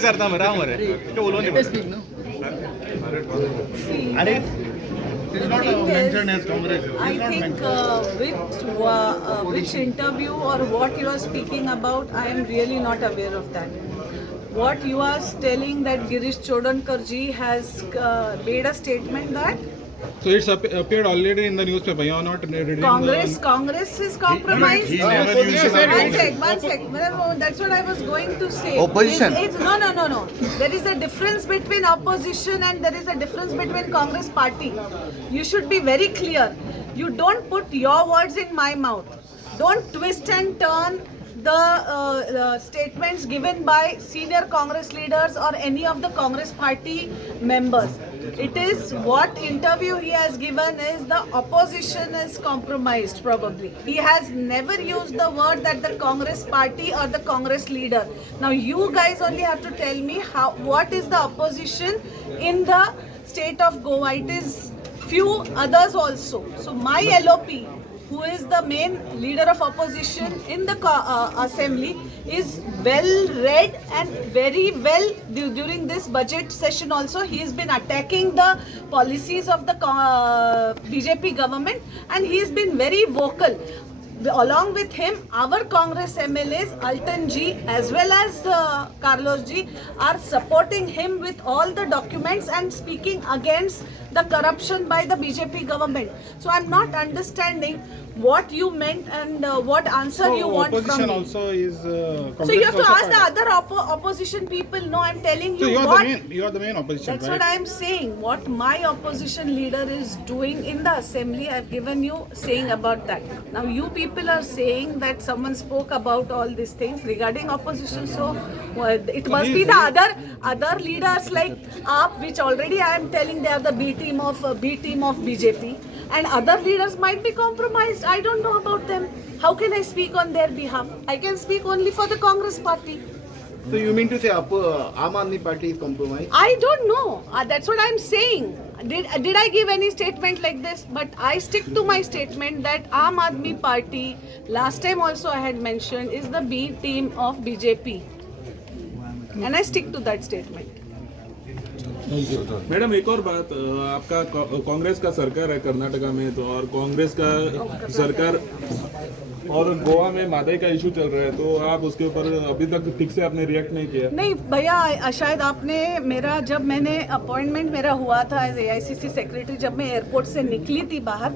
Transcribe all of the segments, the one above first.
विचारता मरे हांव मरे ते उलोवन दी And it is not mentioned as Congress. I think which interview or what you are speaking about, I am really not aware of that. What you are telling that Girish Chodonkarji has made a statement that So it's appeared already in the newspaper. You are not reading Congress is compromised. He never used the word One sec. That's what I was going to say. Opposition. No. There is a difference between opposition and there is a difference between Congress party. You should be very clear. You don't put your words in my mouth. Don't twist and turn the statements given by senior Congress leaders or any of the Congress party members. It is what interview he has given is the opposition is compromised probably. He has never used the word that the Congress party or the Congress leader. Now you guys only have to tell me what is the opposition in the state of Goa. It is few others also. So my LOP, who is the main leader of opposition in the assembly, is well read and very well during this budget session also. He has been attacking the policies of the BJP government and he has been very vocal. Along with him, our Congress MLAs, Alton Ji as well as Carlos Ji are supporting him with all the documents and speaking against the corruption by the BJP government. So I'm not understanding what you meant and what answer you want from opposition me. also is. So you have to ask the other opposition people. No, I'm telling you So what. you are the main opposition, That's right? what I am saying. What my opposition leader is doing in the assembly, I've given you saying about that. Now you people are saying that someone spoke about all these things regarding opposition. So it must be the other leaders like AAP, which already I am telling they are the B team of BJP, and other leaders might be compromised. I don't know about them. How can I speak on their behalf? I can speak only for the Congress party. So you mean to say Aam Aadmi Party is compromised? I don't know. That's what I'm saying. Did I give any statement like this? But I stick to my statement that Aam Aadmi Party, last time also I had mentioned, is the B team of BJP. And I stick to that statement. Madam एक और बात, आपका कांग्रेस का सरकार है कर्नाटका में, तो और कांग्रेस का सरकार और गोवा में मादई का इशू चल रहा है, तो आप उसके ऊपर अभी तक ठीक से आपने रिएक्ट नहीं किया? नहीं भैया, शायद आपने जब मैंने अपॉइंटमेंट मेरा हुआ था एज AICC सेक्रेटरी, जब मैं एयरपोर्ट से निकली थी बाहर,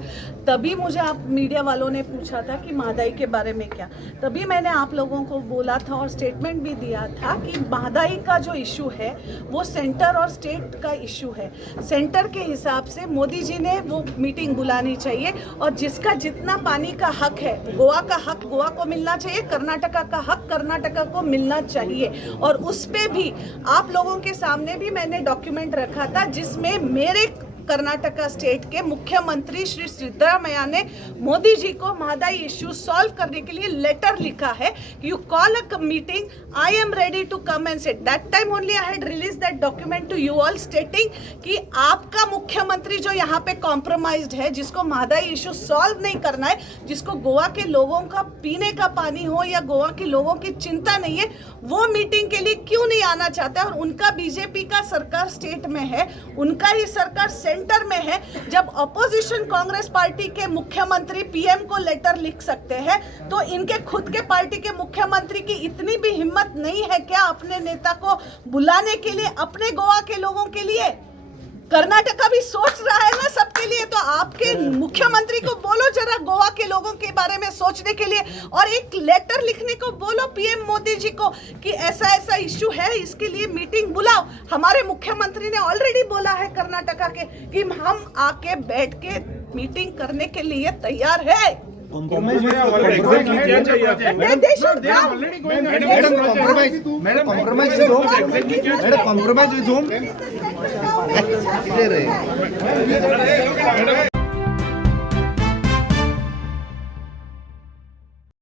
तभी मुझे आप मीडिया वालों ने पूछा था कि महंगाई के बारे में क्या, तभी मैंने आप लोगों को बोला था और स्टेटमेंट भी दिया था कि महंगाई का जो इशू है वो सेंटर और स्टेट का इशू है। सेंटर के हिसाब से मोदी जी ने वो मीटिंग बुलानी चाहिए और जिसका जितना पानी का हक है, गोवा का हक गोवा को मिलना चाहिए, कर्नाटका का हक कर्नाटका को मिलना चाहिए। और उस पे भी आप लोगों के सामने भी मैंने डॉक्यूमेंट रखा था जिसमें मेरे कर्नाटका स्टेट के मुख्यमंत्री श्री सिद्धरामैया ने मोदी जी को महंगाई इश्यू सॉल्व करने के लिए लेटर लिखा है कि you call a meeting, I am ready to come and sit. That time only I had release that document to you all stating कि आपका मुख्यमंत्री जो यहाँ पे कॉम्प्रोमाइज्ड है, जिसको महंगाई इश्यू सॉल्व नहीं करना है, जिसको गोवा के लोगों का पीने का पानी हो या गोवा के लोगों की चिंता नहीं है, वो मीटिंग के लिए क्यों नहीं आना चाहता है। और उनका बीजेपी का सरकार स्टेट में है, उनका ही सरकार सेंटर में है। जब अपोजिशन कांग्रेस पार्टी के मुख्यमंत्री पीएम को लेटर लिख सकते हैं, तो इनके खुद के पार्टी के मुख्यमंत्री की इतनी भी हिम्मत नहीं है क्या अपने नेता को बुलाने के लिए अपने गोवा के लोगों के लिए? कर्नाटका भी सोच रहा है ना सबके लिए, तो आपके मुख्यमंत्री को बोलो जरा गोवा के लोगों के बारे में सोचने के लिए और एक लेटर लिखने को बोलो पीएम मोदी जी को कि ऐसा ऐसा इश्यू है, इसके लिए मीटिंग बुलाओ। हमारे मुख्यमंत्री ने ऑलरेडी बोला है कर्नाटका के कि हम आके बैठ के मीटिंग करने के लिए तैयार है। compromise with whom?